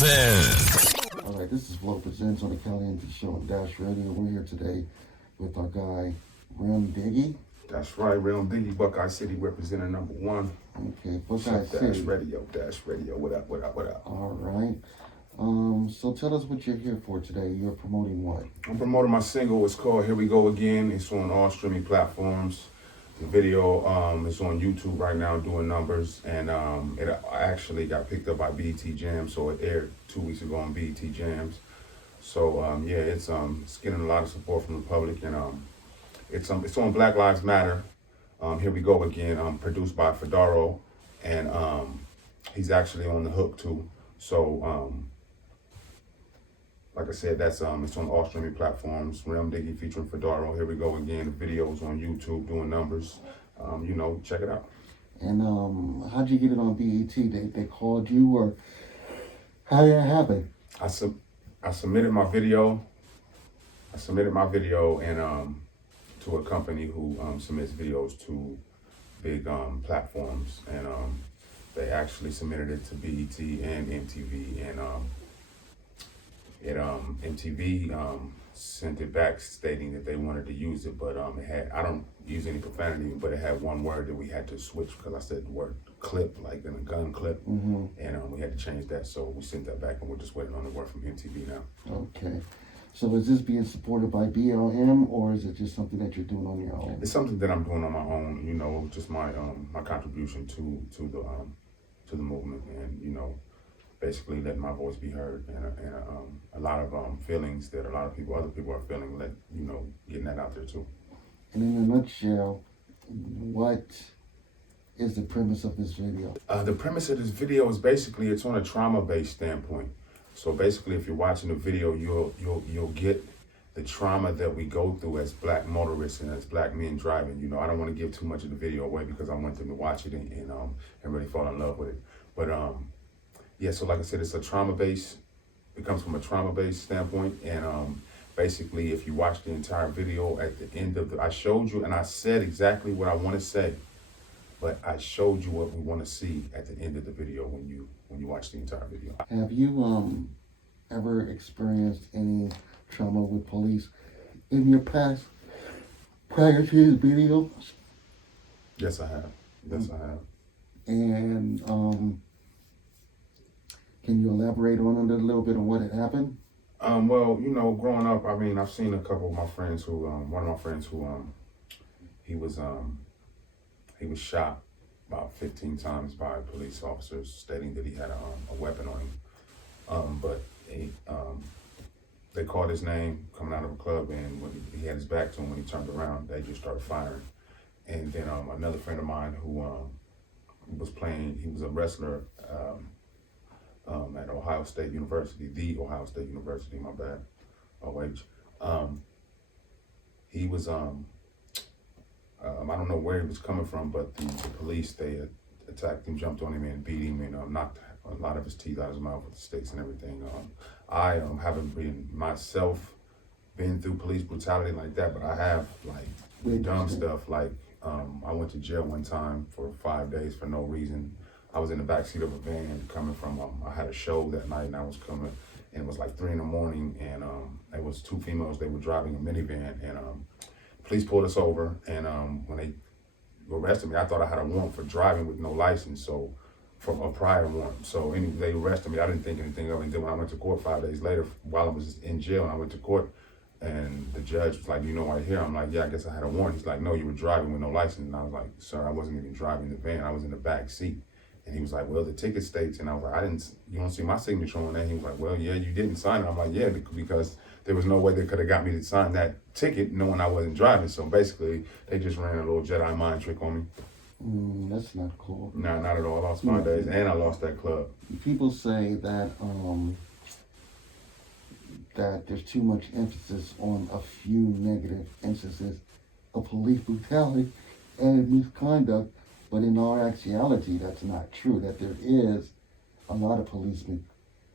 FlohPresents. All right, this is FlohPresents on the Caliente Show on Dash Radio. We're here today with our guy, Relm Diggie. That's right, Relm Diggie, Buckeye City representative number one. Okay, Buckeye City. Dash Radio, what up? All right. So tell us what you're here for today. You're promoting what? I'm promoting my single. It's called Here We Go Again. It's on all streaming platforms. The video is on YouTube right now doing numbers, and it actually got picked up by BET Jams, so it aired 2 weeks ago on BET Jams. So yeah, it's getting a lot of support from the public, and it's on Black Lives Matter. Here We Go Again, produced by Fedaro, and he's actually on the hook too. So like I said, that's it's on all streaming platforms. Relm Diggie featuring Fedaro. Here We Go Again. The videos on YouTube doing numbers. Check it out. And how'd you get it on BET? They called you, or how did it happen? I submitted my video. And to a company who submits videos to big platforms, and they actually submitted it to BET and MTV, and MTV sent it back stating that they wanted to use it, but I don't use any profanity, but it had one word that we had to switch because I said the word clip, like in a gun clip, and we had to change that, so we sent that back, and we're just waiting on the word from MTV now. Okay. So is this being supported by BLM, or is it just something that you're doing on your own? It's something that I'm doing on my own, just my contribution to the movement, and basically letting my voice be heard, and a lot of feelings that other people are feeling, getting that out there too. And in a nutshell, what is the premise of this video? The premise of this video is basically it's on a trauma-based standpoint. So basically, if you're watching the video, you'll get the trauma that we go through as black motorists and as black men driving. I don't want to give too much of the video away because I want them to watch it and really fall in love with it. But yeah, so like I said, it comes from a trauma-based standpoint, and basically, if you watch the entire video, at the end of I showed you, and I said exactly what I want to say, but I showed you what we want to see at the end of the video when you watch the entire video. Have you ever experienced any trauma with police in your past prior to this video? Yes, I have. And can you elaborate on it a little bit on what had happened? Well, growing up, I've seen a couple of my friends who, one of my friends who, he was shot about 15 times by police officers stating that he had a weapon on him. But they called his name coming out of a club, and when he had his back to him, when he turned around, they just started firing. And then another friend of mine who he was a wrestler at Ohio State University, my bad, OH. He was, I don't know where he was coming from, but the police, they attacked him, jumped on him, and beat him, and knocked a lot of his teeth out of his mouth with the sticks and everything. I haven't been through police brutality like that, but I have dumb stuff. I went to jail one time for 5 days for no reason. I was in the backseat of a van coming from, I had a show that night, and I was coming, and it was like 3 a.m, and it was 2 females. They were driving a minivan, and police pulled us over, and when they arrested me, I thought I had a warrant for driving with no license, so from a prior warrant. So anyway, they arrested me. I didn't think anything of it. And then when I went to court 5 days later, while I was in jail, and I went to court, and the judge was like, "Do you know why you're here?" I'm like, "Yeah, I guess I had a warrant." He's like, "No, you were driving with no license." And I was like, "Sir, I wasn't even driving the van. I was in the back seat." And he was like, "Well, the ticket states," and I was like, "You don't see my signature on that?" He was like, "Well, yeah, you didn't sign it." I'm like, "Yeah, because there was no way they could have got me to sign that ticket knowing I wasn't driving." So basically, they just ran a little Jedi mind trick on me. That's not cool. No, not at all. I lost 5 days, and I lost that club. People say that that there's too much emphasis on a few negative instances of police brutality and misconduct, but in all actuality, that's not true. That there is a lot of police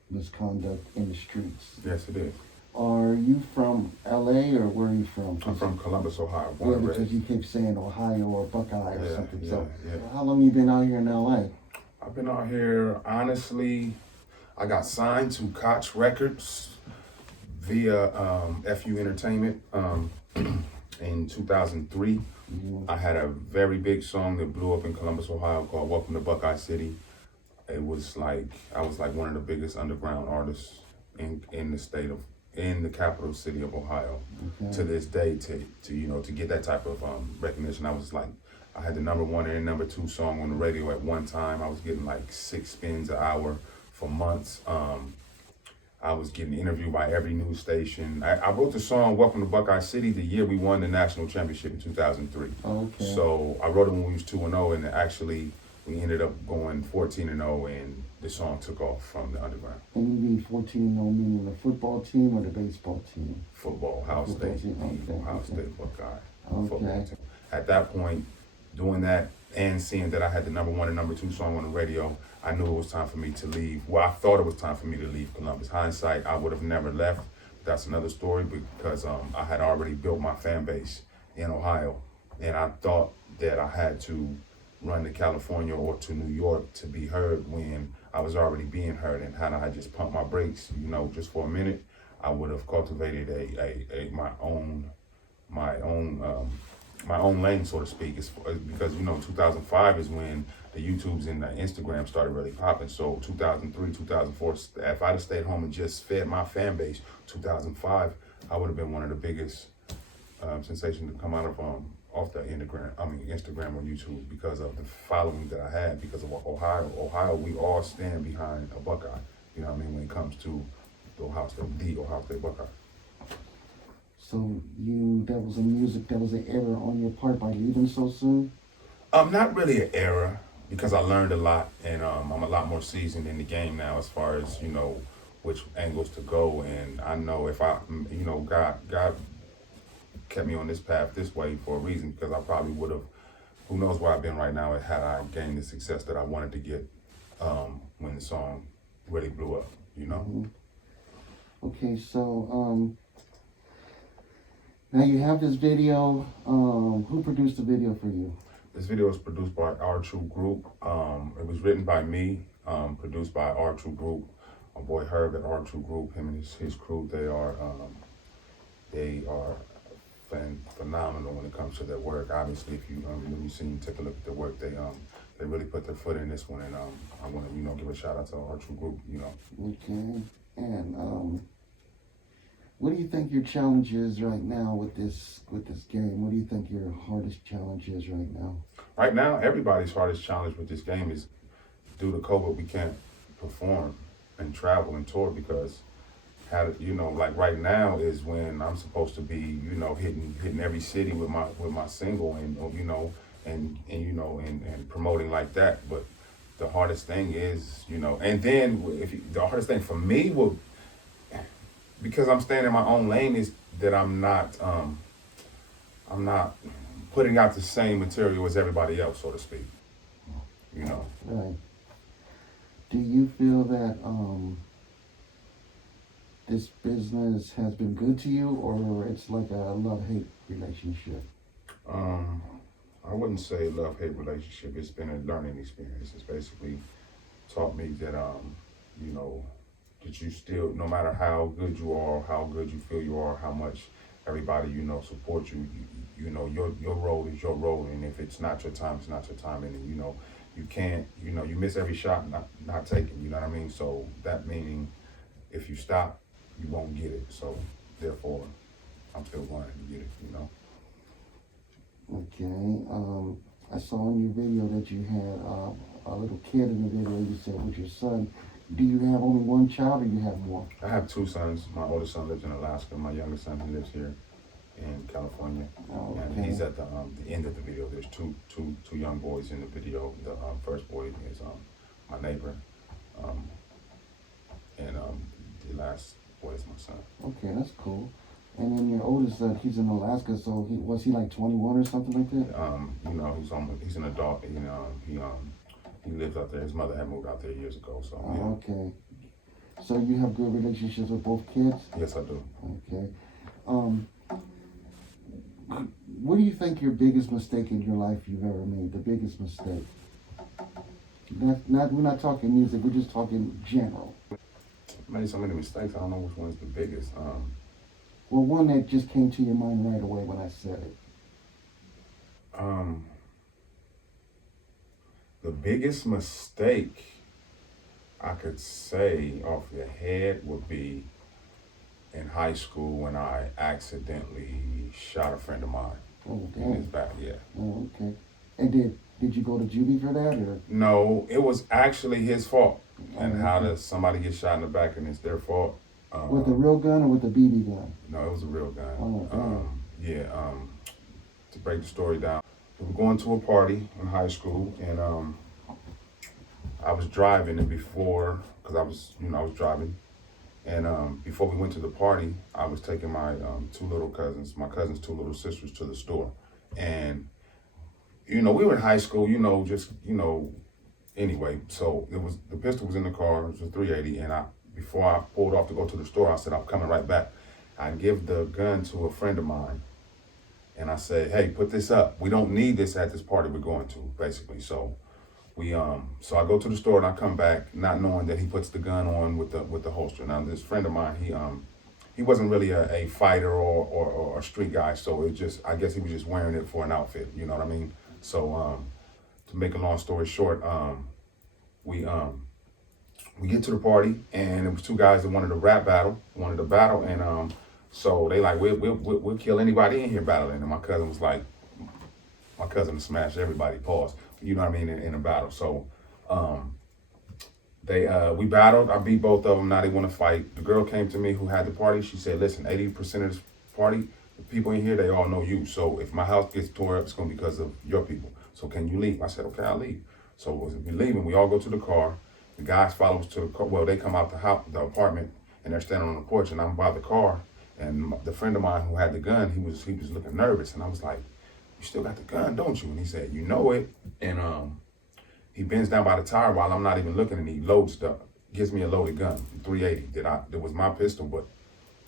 misconduct in the streets. Yes, it is. Are you from LA or where are you from? I'm from Columbus, Ohio. Yeah, because you keep saying Ohio or Buckeye or something. Yeah, So yeah. how long you been out here in LA? I've been out here, honestly, I got signed to Koch Records via FU Entertainment in 2003. I had a very big song that blew up in Columbus, Ohio called Welcome to Buckeye City. It was like, I was like one of the biggest underground artists in the state of, in the capital city of Ohio. To this day, to get that type of recognition. I was like, I had the #1 and #2 song on the radio at one time. I was getting like 6 spins an hour for months. I was getting interviewed by every news station. I wrote the song Welcome to Buckeye City the year we won the national championship in 2003. Okay. So I wrote it when we was 2-0, and actually we ended up going 14-0, and the song took off from the underground. And you mean 14-0 meaning the football team or the baseball team? Football, Ohio State, Ohio State Buckeye football team. At that point, doing that and seeing that I had the #1 and #2 song on the radio, I knew it was time for me to leave. Well, I thought it was time for me to leave Columbus. Hindsight, I would have never left. That's another story, because I had already built my fan base in Ohio, and I thought that I had to run to California or to New York to be heard when I was already being heard. And had I just pumped my brakes, just for a minute, I would have cultivated my own lane, so to speak. It's because 2005 is when the YouTubes and the Instagram started really popping. So 2003, 2004, if I'd have stayed home and just fed my fan base, 2005, I would have been one of the biggest sensations to come out of off the Instagram or YouTube, because of the following that I had, because of Ohio. Ohio, we all stand behind a Buckeye. You know what I mean? When it comes to the Ohio State Buckeye. So that was an error on your part by leaving so soon? Not really an error, because I learned a lot, and I'm a lot more seasoned in the game now as far as, which angles to go. And I know if I, God kept me on this path this way for a reason, because I probably would have, who knows where I've been right now had I gained the success that I wanted to get when the song really blew up, Okay, so now you have this video. Who produced the video for you? This video was produced by Our True Group. It was written by me, produced by Our True Group. My boy Herb at Our True Group, him and his crew, they are phenomenal when it comes to their work. Obviously, if you take a look at their work, they really put their foot in this one, and I want to give a shout out to Our True Group. Okay, and what do you think your challenge is right now with this game? What do you think your hardest challenge is right now? Right now, everybody's hardest challenge with this game is, due to COVID, we can't perform and travel and tour, because like right now is when I'm supposed to be, hitting every city with my single, and promoting like that. But the hardest thing is, and then the hardest thing for me will, because I'm staying in my own lane, is that I'm not putting out the same material as everybody else, so to speak. Right. Do you feel that this business has been good to you, or it's like a love-hate relationship? I wouldn't say love-hate relationship. It's been a learning experience. It's basically taught me that that you still, no matter how good you are, how good you feel you are, how much everybody supports you, your role is your role, and if it's not your time, it's not your time, and you can't, you miss every shot not taken. You know what I mean? So that meaning, if you stop, you won't get it. So therefore, I'm still going to get it. Okay. I saw in your video that you had a little kid in the video. You said with your son. Do you have only one child, or you have more? I have 2 sons. My oldest son lives in Alaska. My youngest son, he lives here in California. Okay. And he's at the end of the video. There's two young boys in the video. The first boy is my neighbor, and the last boy is my son. Okay, that's cool. And then your oldest son, he's in Alaska, so was he like 21 or something like that? He's an adult. He lives out there. His mother had moved out there years ago. So yeah. Okay. So you have good relationships with both kids? Yes, I do. Okay. What do you think your biggest mistake in your life you've ever made? The biggest mistake? We're not talking music. We're just talking general. made so many mistakes. I don't know which one's the biggest. Well, one that just came to your mind right away when I said it. The biggest mistake I could say off the head would be in high school when I accidentally shot a friend of mine Oh, in his damn. back. Yeah. Oh, okay. And did you go to juvie for that, or? No, it was actually his fault. And Oh, how okay. does somebody get shot in the back and it's their fault? With a real gun or with a BB gun? No, it was a real gun. Oh, damn. Yeah. To break the story down, we were going to a party in high school, and I was driving, and before, because I was driving, and before we went to the party, I was taking my my cousin's two little sisters to the store, and we were in high school, anyway. So the pistol was in the car. It was a 380, and before I pulled off to go to the store, I said I'm coming right back. I give the gun to a friend of mine, and I said, hey, put this up. We don't need this at this party we're going to, basically. So so I go to the store and I come back not knowing that he puts the gun on with the holster. Now this friend of mine, he wasn't really a fighter or a street guy, so I guess he was just wearing it for an outfit, you know what I mean? So to make a long story short, we get to the party, and it was two guys that wanted to battle, and so they like, we'll kill anybody in here battling. And my cousin smashed everybody, pause. You know what I mean, in a battle. So we battled. I beat both of them. Now they want to fight. The girl came to me who had the party. She said, listen, 80% of this party, the people in here, they all know you. So if my house gets tore up, it's going to be because of your people. So can you leave? I said, okay, I'll leave. So we're leaving. We all go to the car. The guys follow us to the car. Well, they come out the apartment, and they're standing on the porch, and I'm by the car. And the friend of mine who had the gun, he was looking nervous, and I was like, you still got the gun, don't you? And he said, you know it. And he bends down by the tire while I'm not even looking, and he gives me a loaded gun, 380. That was my pistol, but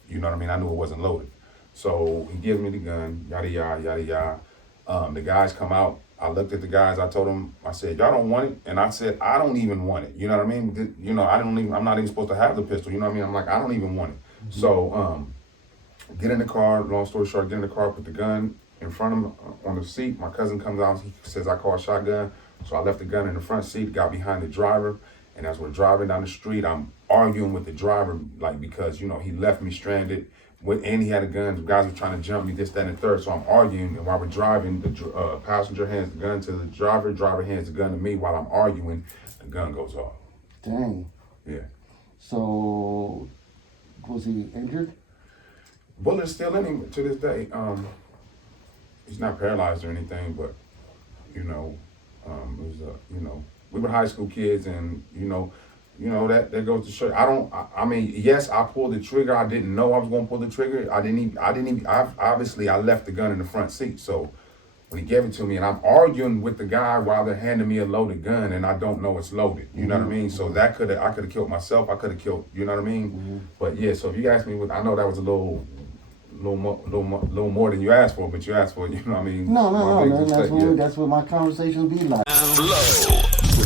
you know what I mean? I knew it wasn't loaded. So he gives me the gun, yada, yada, yada, yada. The guys come out. I looked at the guys. I told them, I said, y'all don't want it? And I said, I don't even want it. You know what I mean? I'm not even supposed to have the pistol. You know what I mean? I'm like, I don't even want it. Mm-hmm. So get in the car. Long story short, get in the car, put the gun in front of him on the seat. My cousin comes out. He says, I call a shotgun. So I left the gun in the front seat, got behind the driver. And as we're driving down the street, I'm arguing with the driver, like, because, he left me stranded. And he had a gun. The guys were trying to jump me, this, that, and the third. So I'm arguing. And while we're driving, the passenger hands the gun to the driver. Driver hands the gun to me. While I'm arguing, the gun goes off. Dang. Yeah. So, was he injured? Bullet's still in him to this day. He's not paralyzed or anything, but, it was, we were high school kids, and, that goes to show. I mean, yes, I pulled the trigger. I didn't know I was going to pull the trigger. Obviously, I left the gun in the front seat. So when he gave it to me, and I'm arguing with the guy while they're handing me a loaded gun, and I don't know it's loaded. You know what I mean? So I could have killed myself. I could have killed, you know what I mean? Mm-hmm. But yeah, so if you ask me, I know that was a little more than you asked for, but you asked for, you know what I mean? No. That's what my conversations be like.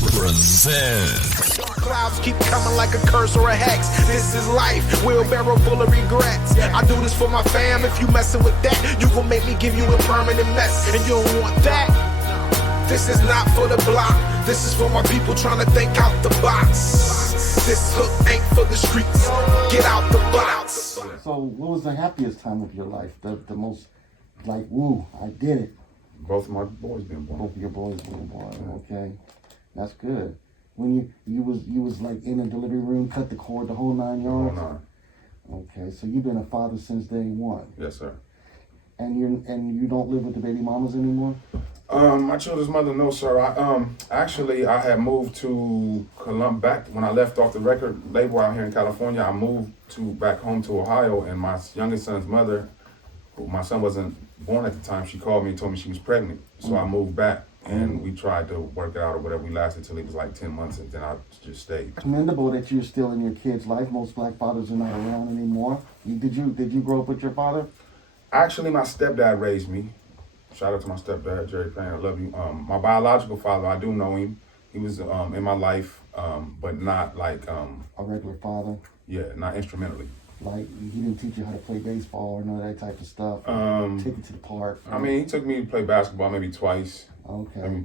FlohPresents. Clouds keep coming like a curse or a hex. This is life, wheelbarrow full of regrets. I do this for my fam. If you messing with that, you gon' make me give you a permanent mess. And you don't want that. This is not for the block. This is for my people trying to think out the box. This hook ain't for the streets. Get out the box. So what was the happiest time of your life? The most, like, woo, I did it. Both of my boys being born. Both of your boys being born, okay. That's good. When you was like in a delivery room, cut the cord, the whole 9 yards? The whole 9. Okay, so you've been a father since day one. Yes, sir. And you don't live with the baby mamas anymore? My children's mother, no, sir. I had moved to back when I left off the record label out here in California. I moved back home to Ohio, and my youngest son's mother, who my son wasn't born at the time, she called me and told me she was pregnant. So I moved back, and we tried to work it out or whatever. We lasted till he was like 10 months, and then I just stayed. Commendable that you're still in your kid's life. Most black fathers are not around anymore. Did you grow up with your father? Actually, my stepdad raised me. Shout out to my stepdad, Jae Cabrera-Show, I love you. My biological father, I do know him. He was in my life, but not like... a regular father? Yeah, not instrumentally. Like, he didn't teach you how to play baseball or none of that type of stuff? Take you to the park? I mean, he took me to play basketball maybe twice. Okay.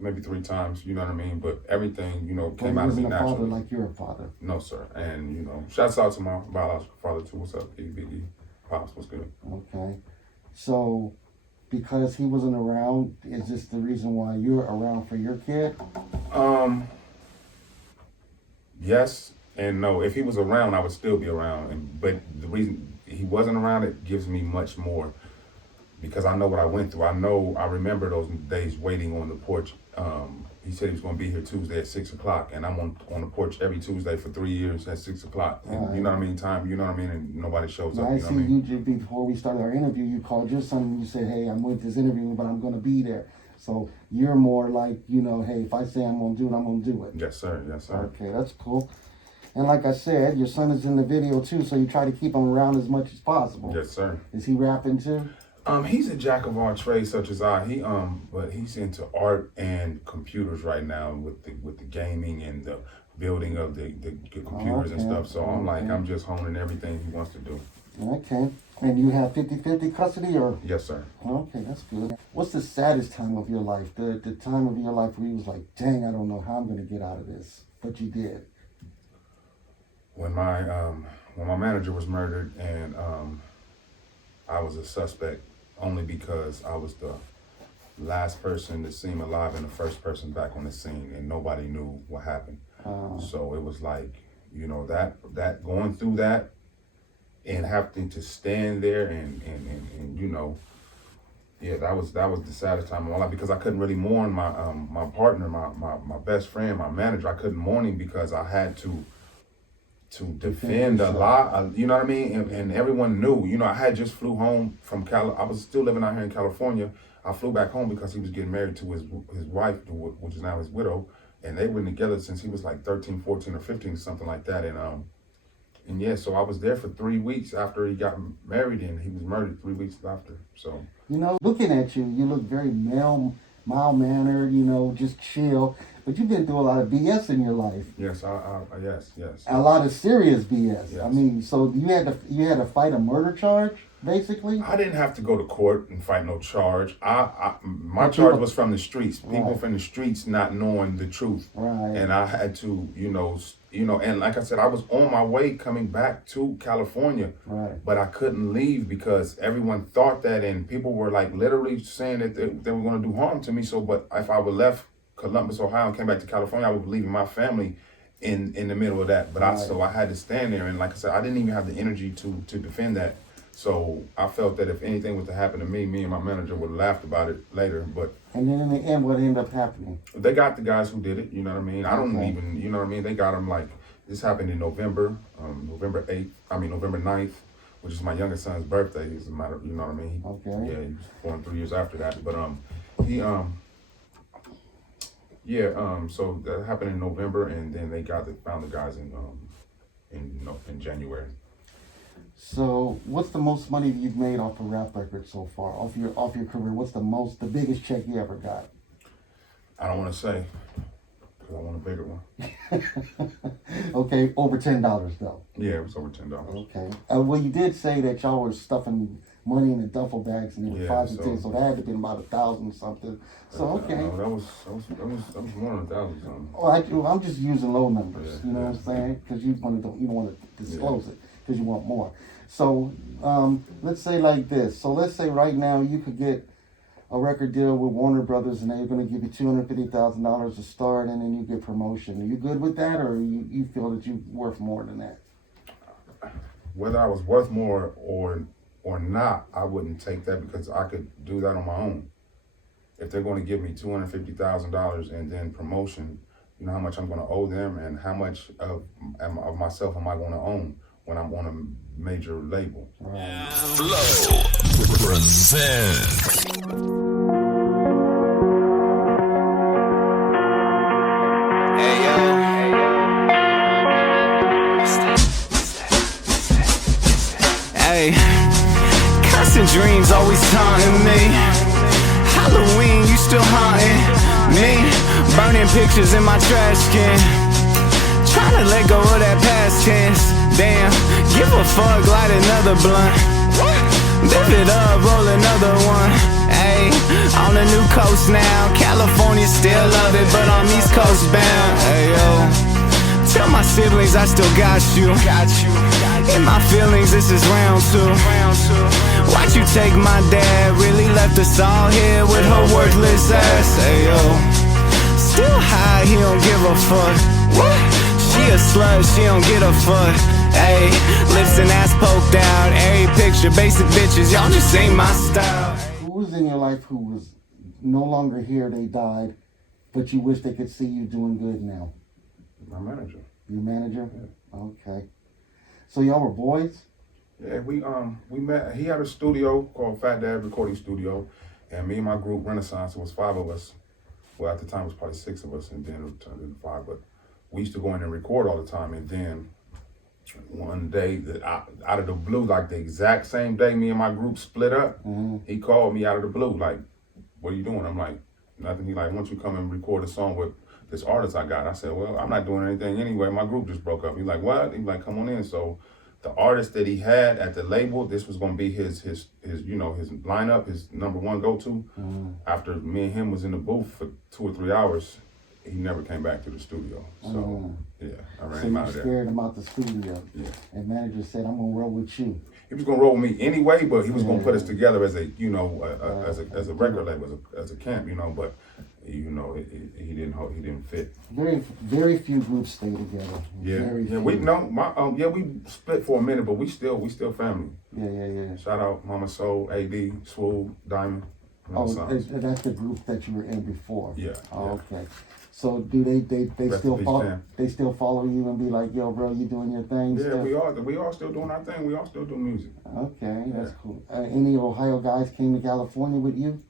Maybe 3 times, you know what I mean? But everything, you know, But came out of me he wasn't a father naturally. like you're a father? No, sir. And, you know, shouts out to my biological father, too. What's up, Biggie? Pops, what's good? Okay. So, because he wasn't around, is this the reason why you're around for your kid? Yes and no. If he was around, I would still be around. But the reason he wasn't around, it gives me much more because I know what I went through. I remember those days waiting on the porch. He said he was going to be here Tuesday at 6 o'clock, and I'm on the porch every Tuesday for 3 years at 6 o'clock. And you know what I mean? Time, you know what I mean? And nobody shows up. I You know see what I mean? you, before we started our interview, you called your son and you said, hey, I'm with this interview, but I'm going to be there. So you're more like, you know, hey, if I say I'm going to do it, I'm going to do it. Yes, sir. Yes, sir. Okay, that's cool. And like I said, your son is in the video too, so you try to keep him around as much as possible. Yes, sir. Is he rapping too? He's a jack of all trades, such as I. But he's into art and computers right now with the gaming and the building of the computers and stuff. So I'm just honing everything he wants to do. Okay. And you have 50-50 custody or? Yes, sir. Okay, that's good. What's the saddest time of your life? The time of your life where you was like, dang, I don't know how I'm going to get out of this. But you did. When my manager was murdered and I was a suspect only because I was the last person to seem alive and the first person back on the scene and nobody knew what happened. So it was like, you know, that going through that and having to stand there and you know, yeah, that was the saddest time of my life because I couldn't really mourn my partner, my best friend, my manager. I couldn't mourn him because I had to defend a lot, you know what I mean? And everyone knew, you know, I had just flew home from I was still living out here in California. I flew back home because he was getting married to his wife, which is now his widow. And they've been together since he was like 13, 14 or 15, something like that. And yeah, so I was there for 3 weeks after he got married and he was murdered 3 weeks after, so. You know, looking at you, you look very mild-mannered, you know, just chill. But you've been through a lot of BS in your life. Yes, yes. A lot of serious BS. Yes. I mean, so you had to fight a murder charge, basically? I didn't have to go to court and fight no charge. My charge was from the streets. People from the streets not knowing the truth. Right. And I had to, you know, and like I said, I was on my way coming back to California. Right. But I couldn't leave because everyone thought that, and people were like literally saying that they were going to do harm to me. So, but if I would left Columbus, Ohio, and came back to California, I would be leaving my family in the middle of that. But so I had to stand there, and like I said, I didn't even have the energy to defend that. So I felt that if anything was to happen to me and my manager would have laughed about it later. But and then in the end, what ended up happening? They got the guys who did it. You know what I mean? I don't even, you know what I mean? They got them like this happened in November 9th, which is my youngest son's birthday. As a matter of, you know what I mean? Yeah, he was born 3 years after that. But so that happened in November, and then they found the guys in January. So, what's the most money you've made off a rap record so far, off your career? What's the biggest check you ever got? I don't want to say, because I want a bigger one. Okay, over $10 though. Yeah, it was over $10. Okay. Well, you did say that y'all were stuffing money in the duffel bags and it was 5 to 10, so that had to be about 1,000 something. So okay. No, that was more than 1,000 something. Oh, I'm just using low numbers. You know what I'm saying? Because you don't want to disclose it because you want more. So let's say like this. So let's say right now you could get a record deal with Warner Brothers and they're going to give you $250,000 to start and then you get promotion. Are you good with that, or you feel that you're worth more than that? Whether I was worth more or not, I wouldn't take that because I could do that on my own. If they're going to give me $250,000 and then promotion, you know how much I'm going to owe them and how much of myself am I going to own when I'm on a major label. Right. FlohPresents. Hey yo. Hey, constant dreams always taunting me. Halloween, you still haunting me. Burning pictures in my trash can. Trying to let go of that past tense. Damn, give a fuck, light another blunt. Live it up, roll another one. Ayy, on the new coast now. California still love it, but I'm East Coast bound. Ayo, tell my siblings I still got you. In my feelings, this is round two. Why'd you take my dad? Really left us all here with her worthless ass. Ayo, still high, he don't give a fuck. She a slut, she don't get a fuck. Ayy, lips and ass poked out. Every picture, basic bitches, y'all just ain't my style. Who was in your life who was no longer here, they died, but you wish they could see you doing good now? My manager. Your manager? Yeah. Okay. So y'all were boys? Yeah, we met. He had a studio called Fat Dad Recording Studio, and me and my group Renaissance, it was 5 of us. Well, at the time it was probably 6 of us, and then it turned into 5. But we used to go in and record all the time. And then one day, out of the blue, like the exact same day, me and my group split up. He called me out of the blue, like, "What are you doing?" I'm like, "Nothing." He like, "Why don't you come and record a song with this artist I got?" I said, "Well, I'm not doing anything anyway. My group just broke up." He's like, "What?" He's like, "Come on in." So the artist that he had at the label, this was gonna be his you know, his lineup, his number one go-to. After me and him was in the booth for 2 or 3 hours, he never came back to the studio. So yeah, I ran him out of there. So you scared him out the studio. Yeah. And manager said, "I'm gonna roll with you." He was gonna roll with me anyway, but he was gonna put us together as a, you know, as a record label, as a camp, you know. But you know, he didn't fit. Very few groups stay together. Yeah. We split for a minute, but we still family. Yeah. Shout out Mama Soul, AD, Swoop, Diamond. That's the group that you were in before. Yeah. Oh, okay. So do they still follow? Jam. They still follow you and be like, "Yo, bro, you doing your thing?" Yeah, still? we all still doing our thing. We all still do music. Okay, that's cool. Any Ohio guys came to California with you?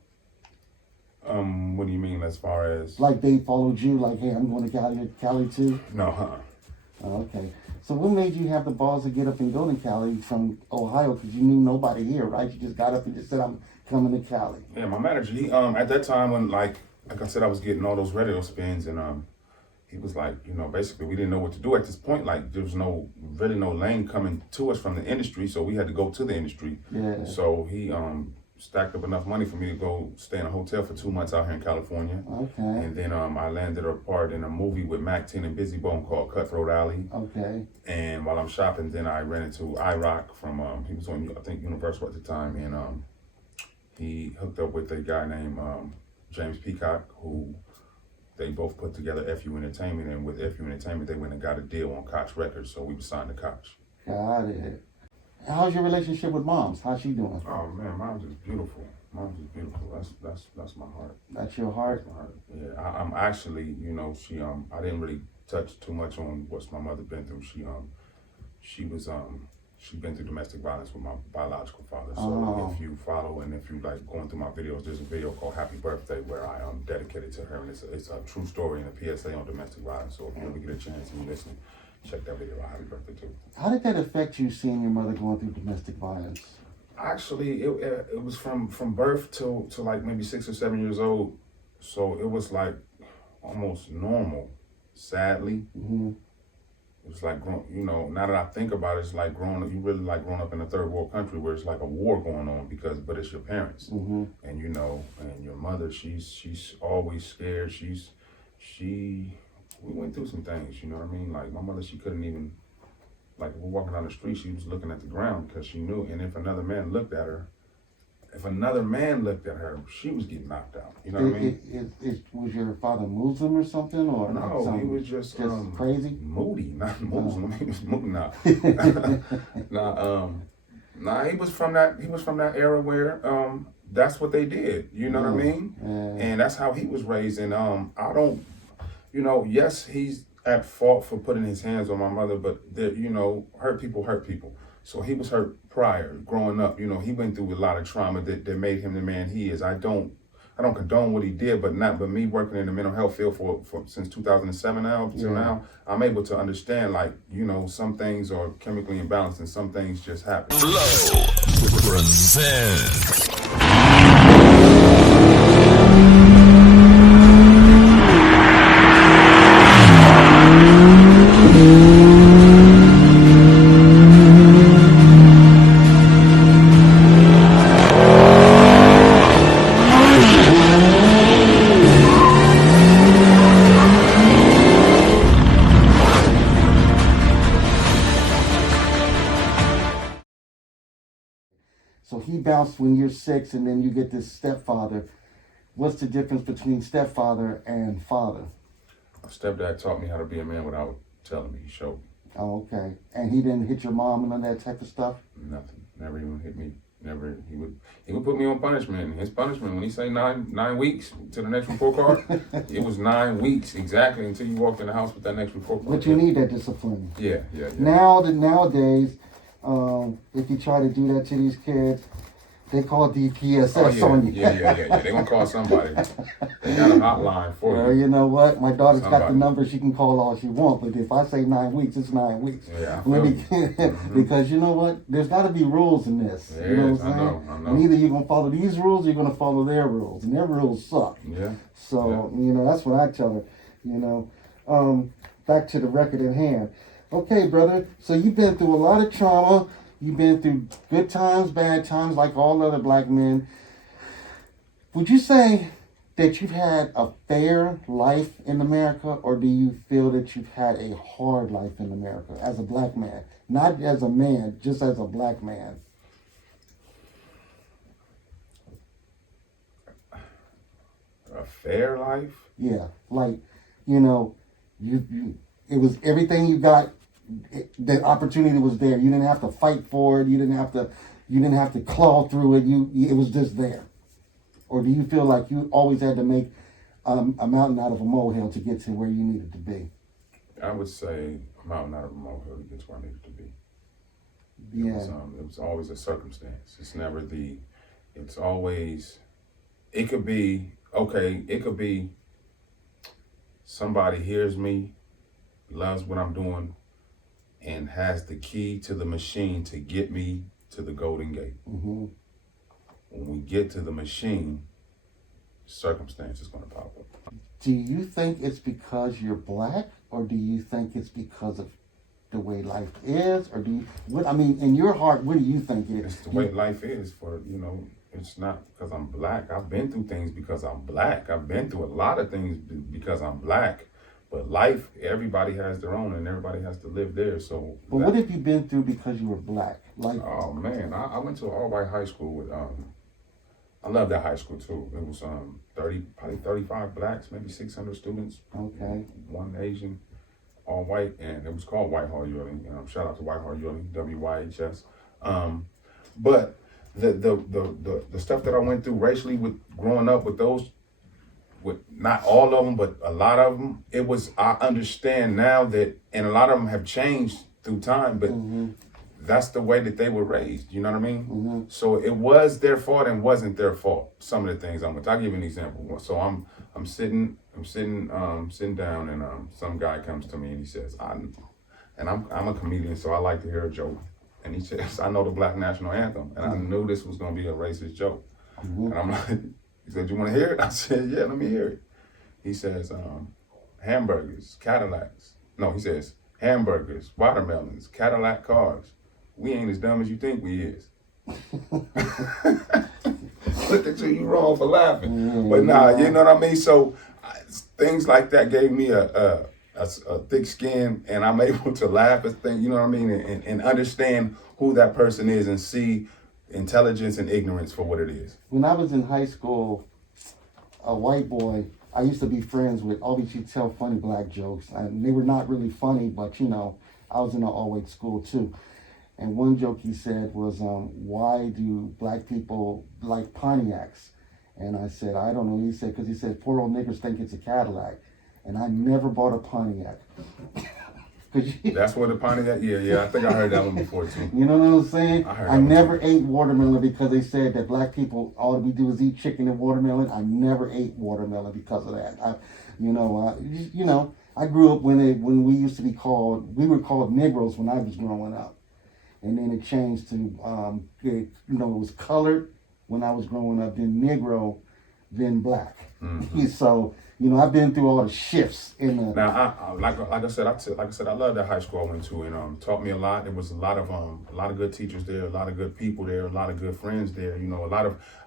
What do you mean as far as? Like they followed you, like, "Hey, I'm going to Cali too"? No, Okay. So what made you have the balls to get up and go to Cali from Ohio? Because you knew nobody here, right? You just got up and just said, "I'm coming to Cali." Yeah, my manager, he at that time when like I said, I was getting all those radio spins, and he was like, you know, basically we didn't know what to do at this point. Like there was really no lane coming to us from the industry, so we had to go to the industry. Yeah. So he stacked up enough money for me to go stay in a hotel for 2 months out here in California. Okay. And then I landed a part in a movie with Mac 10 and Busy Bone called Cutthroat Alley. Okay. And while I'm shopping, then I ran into iRock from he was on, I think, Universal at the time, and he hooked up with a guy named James Peacock, who they both put together FU Entertainment, and with FU Entertainment they went and got a deal on Koch Records, so we were signed to Koch. Got it. How's your relationship with Moms? How's she doing? Oh man, Mom's is beautiful. Mom's is beautiful. That's my heart. That's your heart? That's my heart. Yeah, I'm actually, you know, she I didn't really touch too much on what's my mother been through. She'd been through domestic violence with my biological father. So if you follow and if you like going through my videos, there's a video called Happy Birthday where I dedicated to her, and it's a true story and a PSA on domestic violence. So if you ever get a chance and you listen, check that video out. Happy birthday too. How did that affect you seeing your mother going through domestic violence? Actually, it was from birth to like maybe 6 or 7 years old. So it was like almost normal, sadly. Mm-hmm. It was like, you know, now that I think about it, it's like you really like growing up in a third world country where it's like a war going on but it's your parents. Mm-hmm. And you know, and your mother, she's always scared. We went through some things, you know what I mean? Like my mother, she couldn't even, like if we're walking down the street, she was looking at the ground because she knew, and if another man looked at her, she was getting knocked out. You know what I mean? Was your father Muslim or something? Or no, he was just crazy? Moody, not Muslim. He was moody now. Nah, he was from that era where that's what they did. You know what I mean? And that's how he was raised. And I don't, you know, yes, he's at fault for putting his hands on my mother, but you know, hurt people. So he was hurt prior, growing up. You know, he went through a lot of trauma that made him the man he is. I don't condone what he did, but me working in the mental health field for since 2007 till now, I'm able to understand, like, you know, some things are chemically imbalanced and some things just happen. FlohPresents. bounce when you're 6 and then you get this stepfather. What's the difference between stepfather and father? My stepdad taught me how to be a man without telling me. He showed me. Oh, okay. And he didn't hit your mom and all that type of stuff? Nothing. Never even hit me. Never. He would put me on punishment. And his punishment, when he say 9 weeks to the next report card, it was 9 weeks exactly until you walked in the house with that next report card. But you need that discipline. Yeah. Nowadays, if you try to do that to these kids, they call DPSS on you. Yeah. They're going to call somebody. They got a hotline for Well, you. you know what? My daughter's got the Somebody. number. She can call all she wants. But if I say 9 weeks, it's 9 weeks. Yeah, I feel you. Because you know what? There's got to be rules in this. There you know is. what I'm saying? I know. And either you're going to follow these rules or you're going to follow their rules. And their rules suck. Yeah. So, you know, that's what I tell her. You know, back to the record at hand. Okay, brother. So you've been through a lot of trauma. You've been through good times, bad times, like all other black men. Would you say that you've had a fair life in America, or do you feel that you've had a hard life in America as a black man? Not as a man, just as a black man. A fair life? Yeah, like, you know, it was everything you got. The opportunity was there. You didn't have to fight for it. You didn't have to claw through it. It was just there. Or do you feel like you always had to make a mountain out of a molehill to get to where you needed to be? I would say a mountain out of a molehill to get to where I needed to be. Yeah. It was always a circumstance. It could be somebody hears me, loves what I'm doing, and has the key to the machine to get me to the Golden Gate. Mm-hmm. When we get to the machine, circumstance is going to pop up. Do you think it's because you're black, or do you think it's because of the way life is, or in your heart, what do you think it is? It's the way life is it's not because I'm black. I've been through things because I'm black. I've been through a lot of things because I'm black. But life, everybody has their own, and everybody has to live there. So, but what have you been through because you were black? Like, oh man, I went to an all-white high school with I love that high school too. It was probably 35 blacks, maybe 600 students. Okay. One Asian, all white, and it was called Whitehall Yearling. Shout out to Whitehall Yearling, WYHS. But the stuff that I went through racially with growing up with those. With not all of them, but a lot of them, I understand now that, and a lot of them have changed through time, but that's the way that they were raised. You know what I mean? Mm-hmm. So it was their fault and wasn't their fault. Some of the things I'll give you an example. So I'm sitting down, and some guy comes to me and he says, I'm a comedian, so I like to hear a joke. And he says, I know the Black National Anthem, and I knew this was gonna be a racist joke. And I'm like, he said, you want to hear it? I said, yeah, let me hear it. He says, hamburgers, Cadillacs. No, he says, hamburgers, watermelons, Cadillac cars. We ain't as dumb as you think we is. Look at you wrong for laughing. But nah, you know what I mean? So things like that gave me a thick skin, and I'm able to laugh at things, you know what I mean? And understand who that person is and see intelligence and ignorance for what it is. When I was in high school, a white boy I used to be friends with, always used to tell funny black jokes. And they were not really funny, but I was in an all-white school too. And one joke he said was, why do black people like Pontiacs? And I said, I don't know. He said, because he said, poor old niggers think it's a Cadillac. And I never bought a Pontiac. That's what the Pontiac, yeah, I think I heard that one before too. You know what I'm saying? I never too. ate watermelon because they said that black people, all we do is eat chicken and watermelon. I never ate watermelon because of that. I grew up when we used to be called, we were called Negroes when I was growing up. And then it changed to, it was colored when I was growing up, then Negro, then black. Mm-hmm. So You know, I've been through all the shifts in the. Now, like I said, I love that high school I went to, and taught me a lot. There was a lot of good teachers there, a lot of good people there, a lot of good friends there. You know,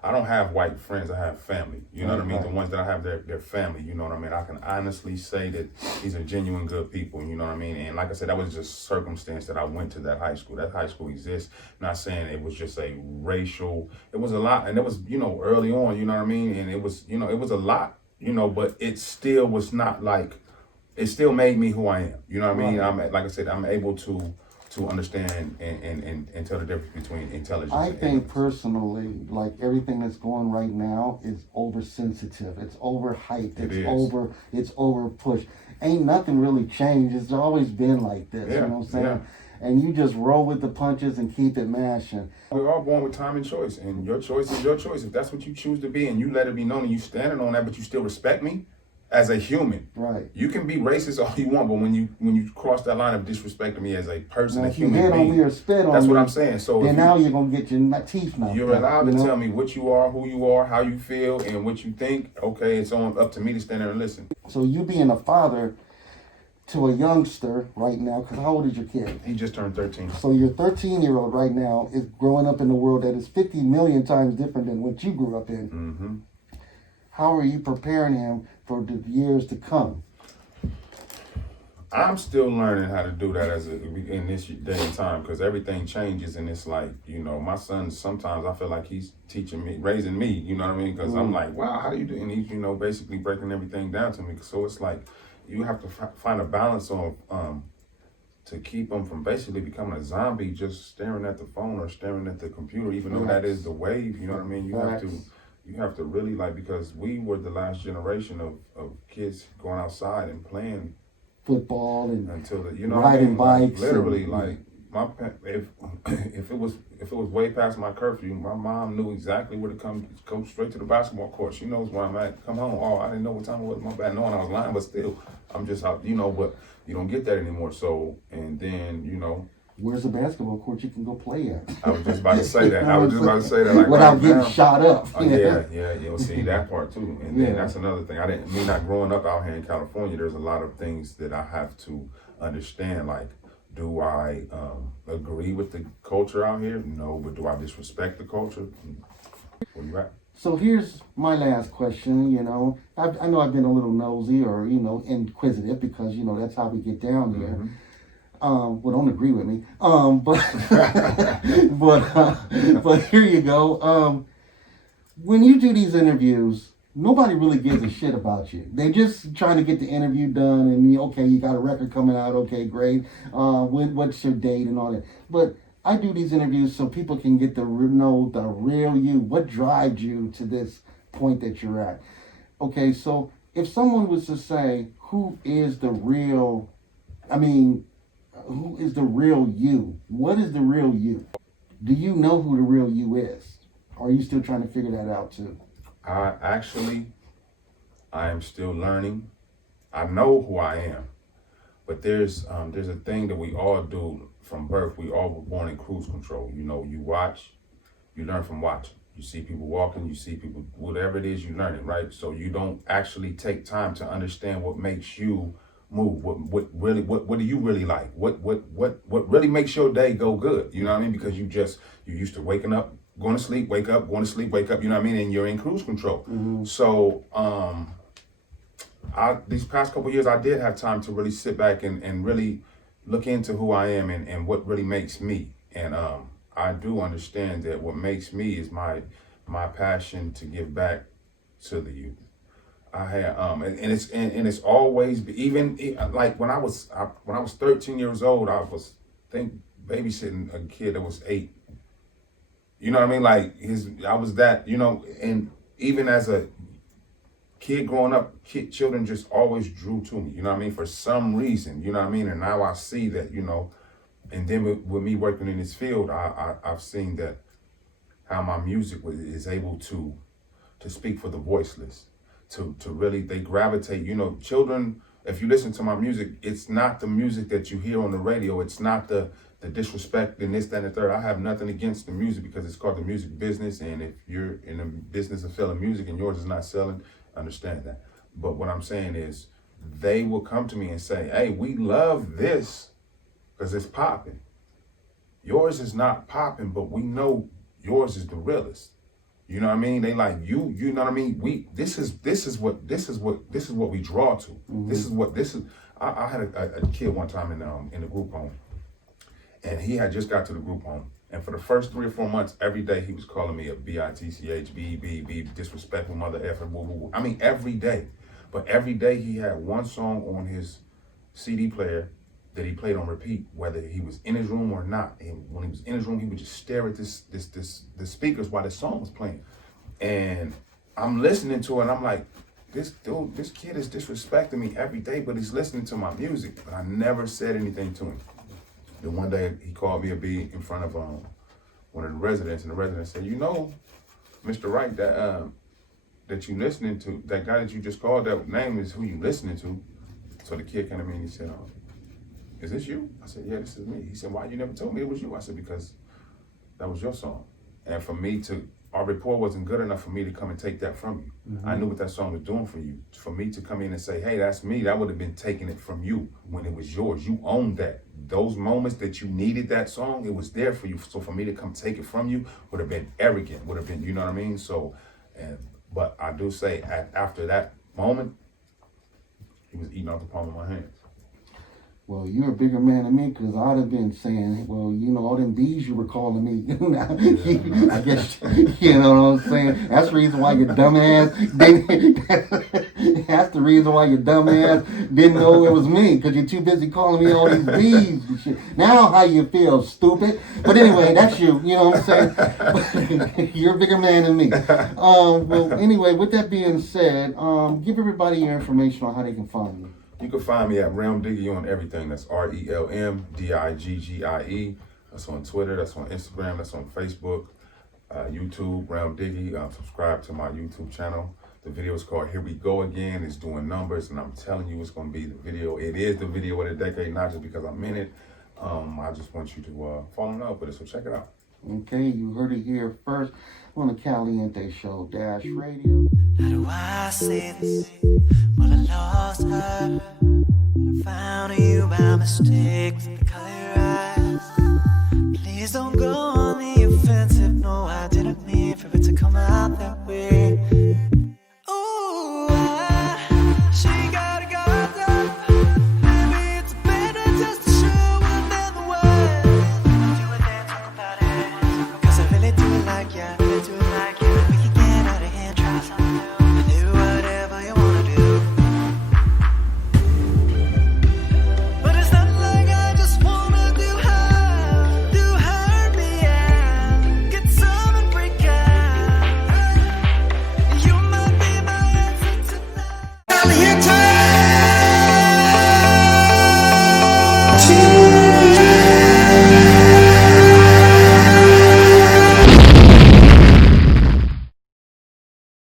I don't have white friends. I have family. You know what I mean? The ones that I have, they're family. You know what I mean? I can honestly say that these are genuine good people. You know what I mean? And like I said, that was just circumstance that I went to that high school. That high school exists. Not saying it was just a racial. It was a lot, and it was early on. You know what I mean? And it was it was a lot. But it still was not like, it still made me who I am. You know what I mean? Like I said, I'm able to understand and tell the difference between intelligence I and think ignorance. personally, like everything that's going right now is oversensitive. It's overhyped. It's over pushed. Ain't nothing really changed. It's always been like this. You know what I'm saying? Yeah. And you just roll with the punches and keep it mashing. We're all born with time and choice, and your choice is your choice. If that's what you choose to be, and you let it be known, and you standing on that, but you still respect me as a human. Right. You can be racist all you want, but when you cross that line of disrespecting me as a person, Now, a if you human hit on being, me or spit on that's me, what I'm saying. So then now you're gonna get your teeth knocked you're out, allowed you to know? tell me what you are, who you are, how you feel, and what you think. Okay, it's up to me to stand there and listen. So you being a father to a youngster right now, because how old is your kid? He just turned 13. So your 13-year-old right now is growing up in a world that is 50 million times different than what you grew up in. Mm-hmm. How are you preparing him for the years to come? I'm still learning how to do that in this day and time, because everything changes, and it's like, my son, sometimes I feel like he's teaching me, raising me, you know what I mean? Because I'm like, wow, how do you do? And he's, basically breaking everything down to me. So it's like, you have to find a balance on, to keep him from basically becoming a zombie, just staring at the phone or staring at the computer, even though that is the wave, you know what I mean? You have to really, because we were the last generation of kids going outside and playing Football and until riding bikes. Literally, if it was way past my curfew, my mom knew exactly where to come straight to the basketball court. She knows where I'm at. Come home. Oh, I didn't know what time it was. My bad. Knowing I was lying, but still, I'm just out. But you don't get that anymore. So, and then where's the basketball court you can go play at? I was just about to say that. Like, without right getting now, shot up. Yeah. You'll see that part too. And then that's another thing. Me not growing up out here in California, there's a lot of things that I have to understand. Like, do I agree with the culture out here? No. But do I disrespect the culture? Where you at? So here's my last question. I know I've been a little nosy or inquisitive, because that's how we get down here. Mm-hmm. Well, don't agree with me. But here you go. When you do these interviews, nobody really gives a shit about you. They're just trying to get the interview done, and okay, you got a record coming out. Okay, great. What's your date and all that? But I do these interviews so people can get to know the real you. What drives you to this point that you're at? Okay, so if someone was to say, who is the real you? What is the real you? Do you know who the real you is? Or are you still trying to figure that out too? I am still learning. I know who I am, but there's a thing that we all do from birth. We all were born in cruise control. You watch, you learn from watching. You see people walking, you see people, whatever it is, you learn it, right? So you don't actually take time to understand what makes you move. What do you really like? What really makes your day go good? You know what I mean? Because you're used to waking up, going to sleep, wake up, going to sleep, wake up. You know what I mean? And you're in cruise control. Mm-hmm. So these past couple of years, I did have time to really sit back and really look into who I am and what really makes me. And I do understand that what makes me is my passion to give back to the youth. I had and it's always, even like when I was 13 years old, I was babysitting a kid that was 8. You know what I mean? Like I was that, and even as a kid growing up, children just always drew to me. You know what I mean? For some reason, you know what I mean? And now I see that, and then with me working in this field, I've seen that how my music is able to speak for the voiceless. To really, they gravitate, children, if you listen to my music, it's not the music that you hear on the radio. It's not the disrespect and this, that, and the third. I have nothing against the music, because it's called the music business. And if you're in the business of selling music and yours is not selling, understand that. But what I'm saying is, they will come to me and say, hey, we love this because it's popping. Yours is not popping, but we know yours is the realest. You know what I mean? They like you know what I mean? This is what we draw to. Mm-hmm. I had a kid one time in the group home, and he had just got to the group home. And for the first 3 or 4 months, every day he was calling me a bitch, b, disrespectful mother effer, woo, woo, woo. I mean, every day. But every day he had one song on his CD player that he played on repeat, whether he was in his room or not. And when he was in his room, he would just stare at the speakers while the song was playing. And I'm listening to it, and I'm like, this kid is disrespecting me every day, but he's listening to my music. But I never said anything to him. Then one day he called me a B in front of one of the residents, and the resident said, you know, Mr. Wright, that you listening to, that guy that you just called, that name is who you listening to. So the kid came to me and he said, is this you? I said, yeah, this is me. He said, why you never told me it was you? I said, because that was your song. And for me our rapport wasn't good enough for me to come and take that from you. Mm-hmm. I knew what that song was doing for you. For me to come in and say, hey, that's me, that would have been taking it from you when it was yours. You owned that. Those moments that you needed that song, it was there for you. So for me to come take it from you would have been arrogant, would have been, you know what I mean? So, but I do say after that moment, he was eating off the palm of my hands. Well, you're a bigger man than me, because I'd have been saying, well, you know, all them B's you were calling me. I guess, you know what I'm saying? That's the reason why your dumb ass that's the reason why your dumb ass didn't know it was me, because you're too busy calling me all these B's and shit. Now how you feel, stupid? But anyway, that's you know what I'm saying? You're a bigger man than me. Well, anyway, with that being said, give everybody your information on how they can find you. You can find me at Relm Diggie on everything. That's RELM DIGGIE. That's on Twitter, that's on Instagram, that's on Facebook, YouTube, Relm Diggie. Subscribe to my YouTube channel. The video is called Here We Go Again. It's doing numbers, and I'm telling you, it's going to be the video. It is the video of the decade, not just because I'm in it. I just want you to fall in love with it, so check it out. Okay, you heard it here first on the Caliente Show Dash Radio. How do I say this? Well, I lost her. I found you by mistake.